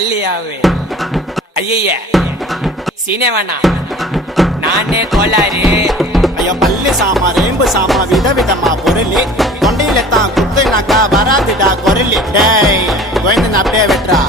கல்லியாவே ஐய சீனே வேணாம் நானே கோளாறு. ஐயோ பல்லு சாமா ரேம்பு சாமா விதவிதமா பொருளி தொண்டையில தான் குத்துனாக்கா வராதுடா குரலி. டேய் கோயந்தன் அப்படியே வெட்டுறா.